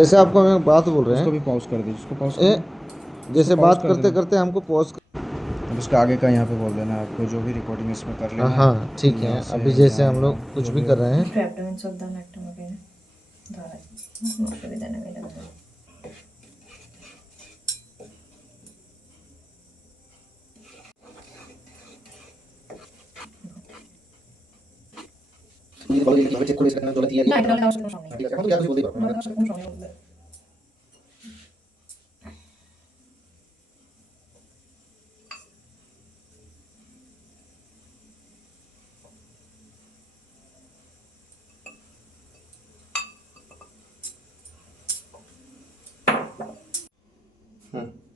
जैसे आपको हम एक बात बोल रहे उसको हैं। भी पॉज कर दीजिए, उसको पॉज कर ए, दो, उसको जैसे पॉज बात कर करते देना। करते हमको पॉज अब उसके आगे का यहाँ पे बोल देना, आपको जो भी रिकॉर्डिंग इसमें कर लेना है हाँ कि ठीक है। यहाँ से अभी जैसे यहाँ हम यहाँ लोग कुछ जो भी भी कर हो। रहे हैं। না, এটা তাহলে দেওয়ার সাথে কোনো সঙ্গ নেই। দেওয়ার সাথে কোনো সঙ্গ নেই। हम्म।